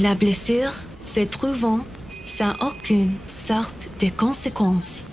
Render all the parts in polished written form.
La blessure se trouvant sans aucune sorte de conséquence.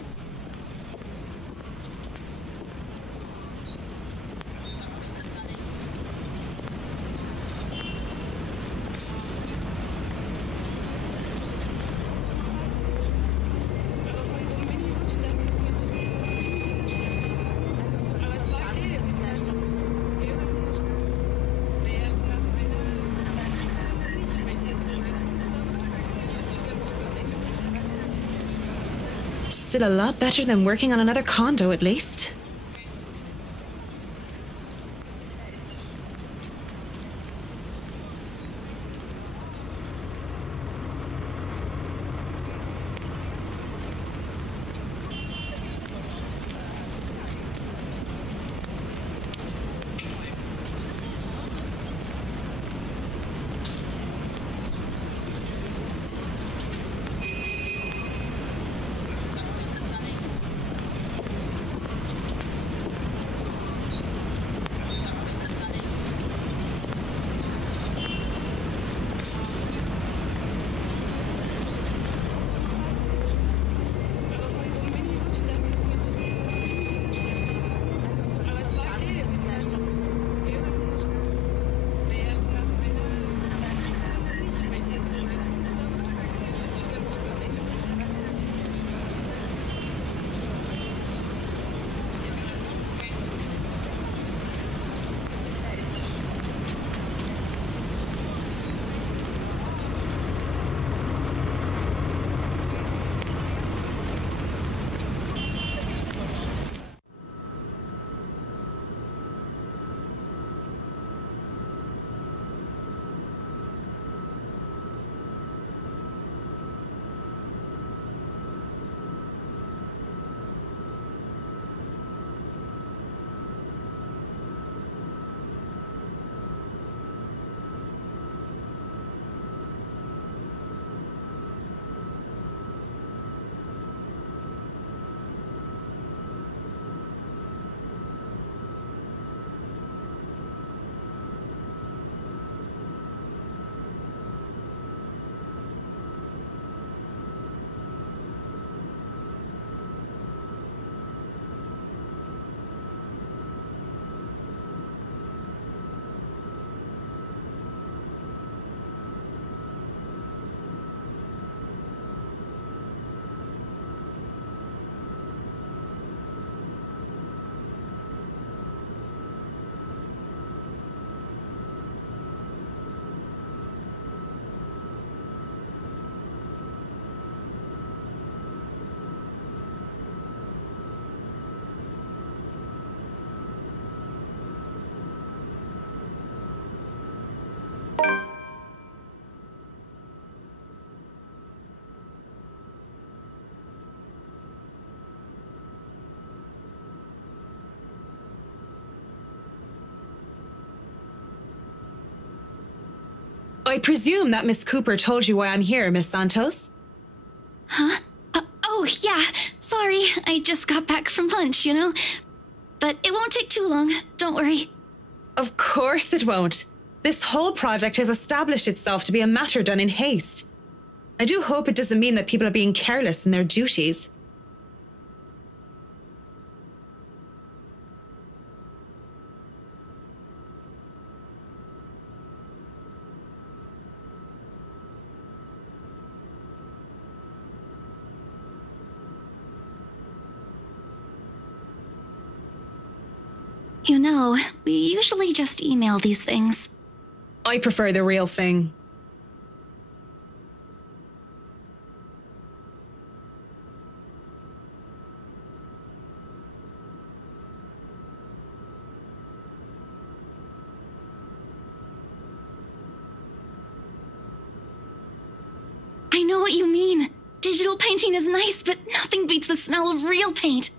Still a lot better than working on another condo, at least. I presume that Miss Cooper told you why I'm here, Miss Santos? Huh? Oh, yeah. Sorry, I just got back from lunch, you know? But it won't take too long, don't worry. Of course it won't. This whole project has established itself to be a matter done in haste. I do hope it doesn't mean that people are being careless in their duties. You know, we usually just email these things. I prefer the real thing. I know what you mean. Digital painting is nice, but nothing beats the smell of real paint.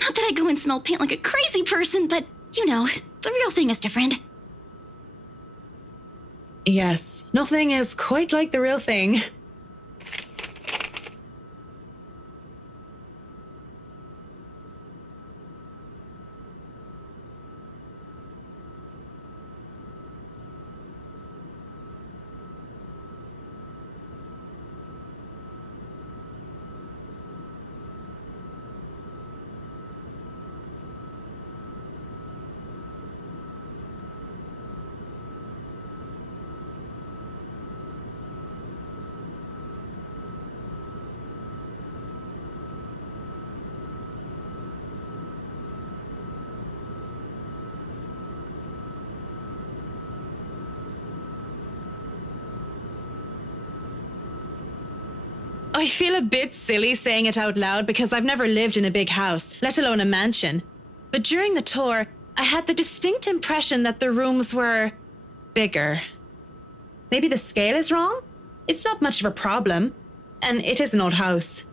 Not that I go and smell paint like a crazy person, but, you know, the real thing is different. Yes, nothing is quite like the real thing. I feel a bit silly saying it out loud because I've never lived in a big house, let alone a mansion. But during the tour, I had the distinct impression that the rooms were bigger. Maybe the scale is wrong? It's not much of a problem. And it is an old house.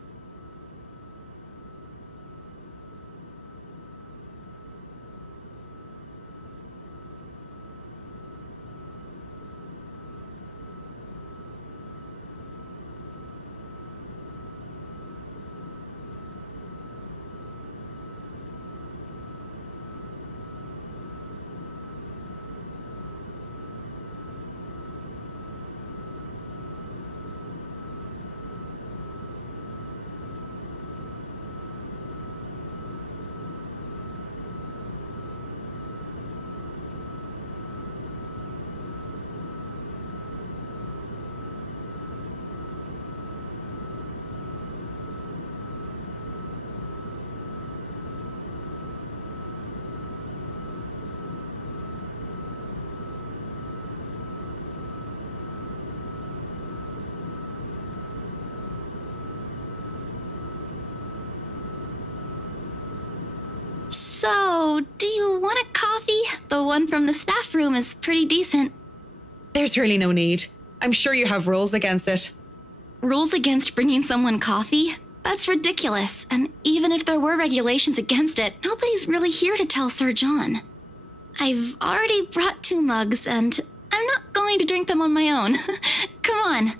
So, do you want a coffee? The one from the staff room is pretty decent. There's really no need. I'm sure you have rules against it. Rules against bringing someone coffee? That's ridiculous. And even if there were regulations against it, nobody's really here to tell Sir John. I've already brought 2 mugs, and I'm not going to drink them on my own. Come on.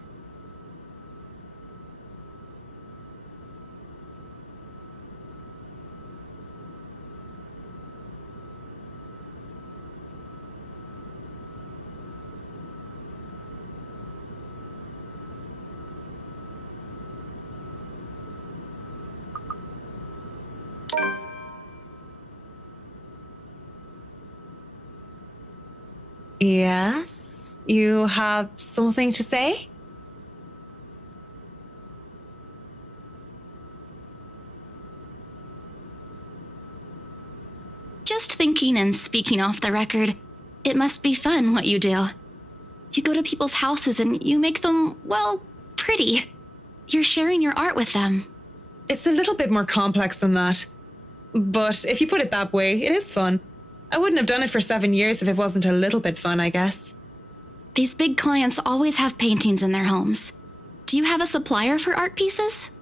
Yes? You have something to say? Just thinking and speaking off the record, it must be fun what you do. You go to people's houses and you make them, well, pretty. You're sharing your art with them. It's a little bit more complex than that. But if you put it that way, it is fun. I wouldn't have done it for 7 years if it wasn't a little bit fun, I guess. These big clients always have paintings in their homes. Do you have a supplier for art pieces?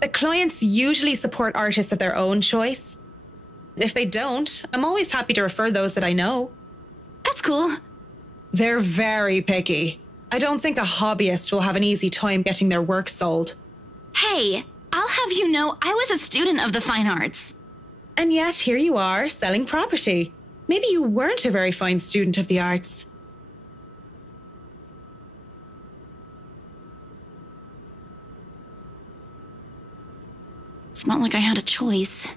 The clients usually support artists of their own choice. If they don't, I'm always happy to refer those that I know. That's cool. They're very picky. I don't think a hobbyist will have an easy time getting their work sold. Hey, I'll have you know I was a student of the fine arts. And yet here you are, selling property. Maybe you weren't a very fine student of the arts. It's not like I had a choice.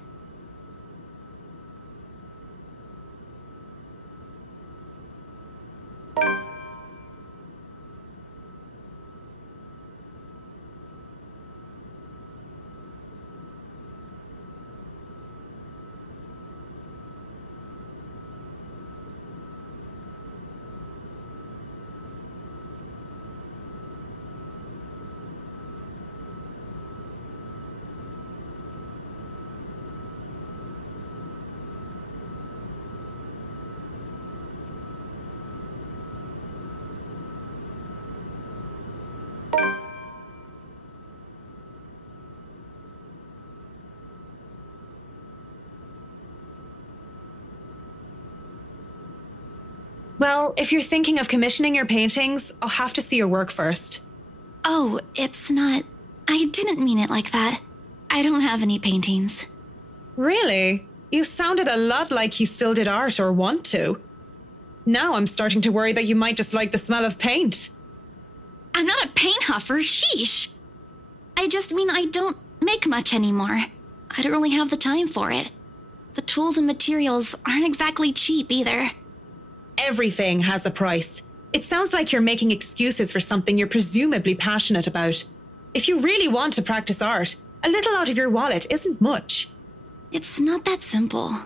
Well, if you're thinking of commissioning your paintings, I'll have to see your work first. Oh, it's not... I didn't mean it like that. I don't have any paintings. Really? You sounded a lot like you still did art or want to. Now I'm starting to worry that you might just like the smell of paint. I'm not a paint huffer, sheesh. I just mean I don't make much anymore. I don't really have the time for it. The tools and materials aren't exactly cheap either. Everything has a price. It sounds like you're making excuses for something you're presumably passionate about. If you really want to practice art, a little out of your wallet isn't much. It's not that simple.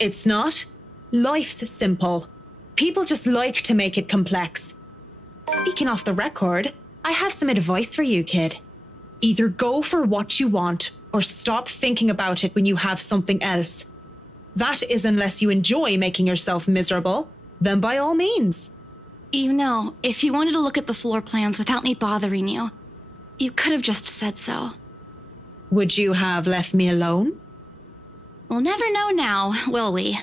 It's not? Life's simple. People just like to make it complex. Speaking off the record, I have some advice for you, kid. Either go for what you want, or stop thinking about it when you have something else. That is unless you enjoy making yourself miserable, then by all means. You know, if you wanted to look at the floor plans without me bothering you, you could have just said so. Would you have left me alone? We'll never know now, will we?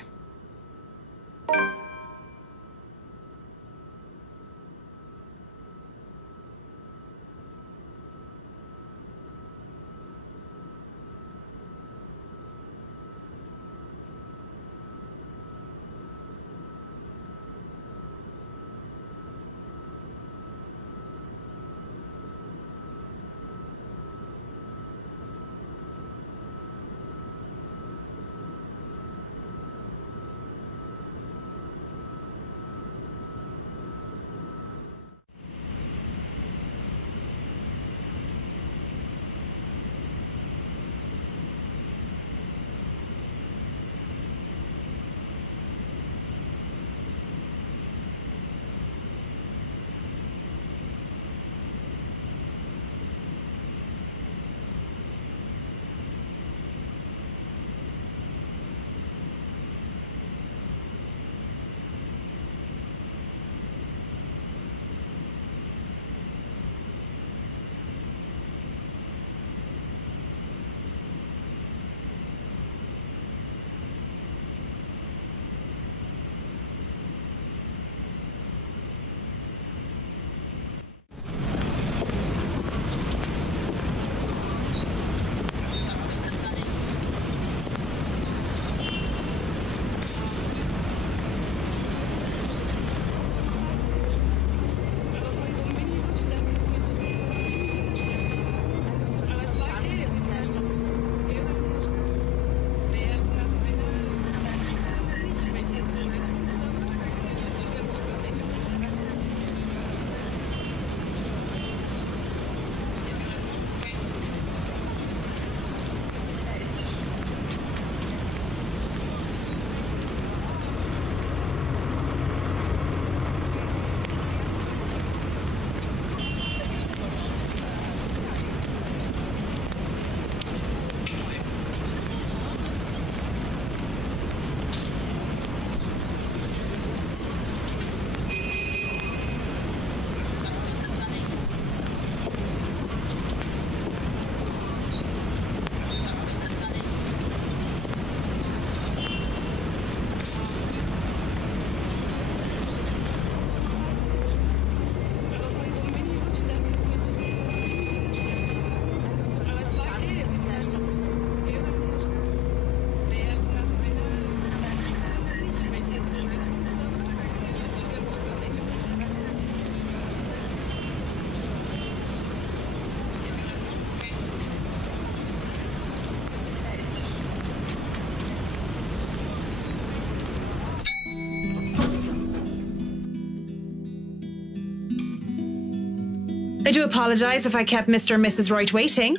I do apologize if I kept Mr. and Mrs. Wright waiting.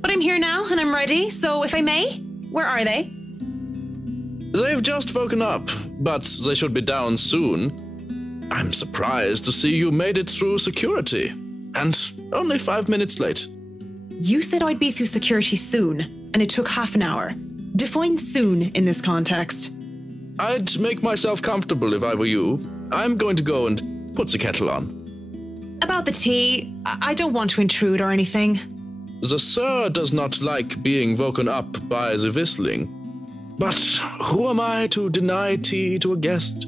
But I'm here now and I'm ready, so if I may, where are they? They've just woken up, but they should be down soon. I'm surprised to see you made it through security, and only 5 minutes late. You said I'd be through security soon, and it took half an hour. Define soon in this context. I'd make myself comfortable if I were you. I'm going to go and put the kettle on. About the tea, I don't want to intrude or anything. The sir does not like being woken up by the whistling. But who am I to deny tea to a guest?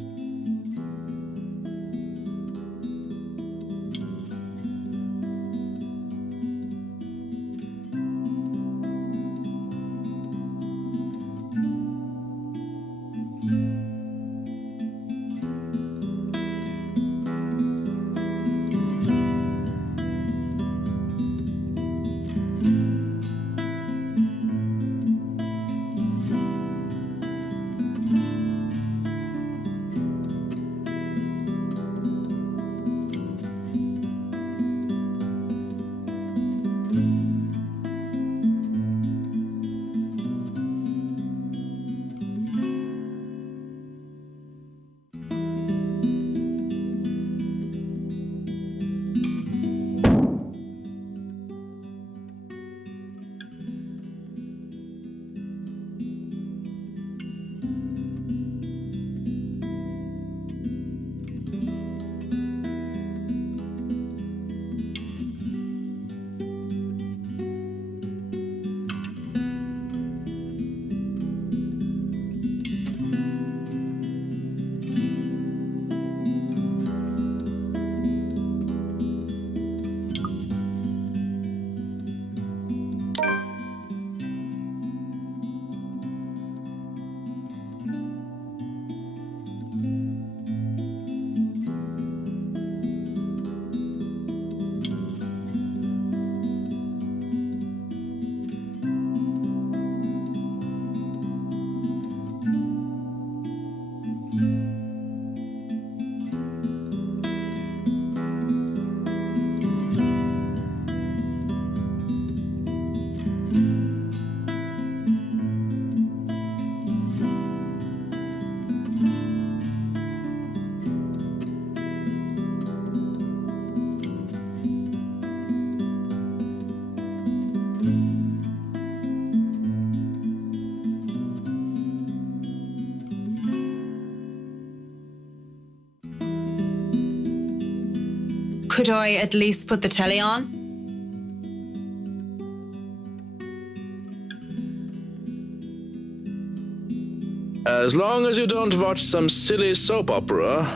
Could I at least put the telly on? As long as you don't watch some silly soap opera,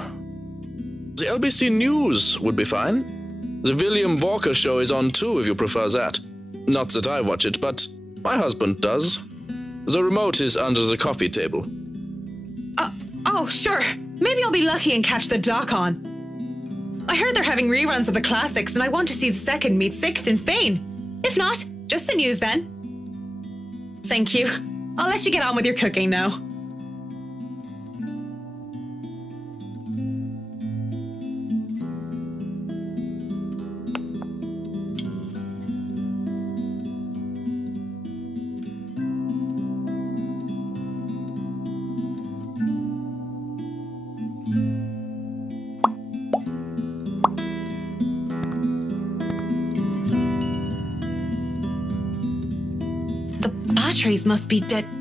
the LBC News would be fine. The William Walker Show is on too if you prefer that. Not that I watch it, but my husband does. The remote is under the coffee table. Oh, sure. Maybe I'll be lucky and catch the doc on. I heard they're having reruns of the classics and I want to see the second meet sixth in Spain. If not, just the news then. Thank you. I'll let you get on with your cooking now. Batteries must be dead.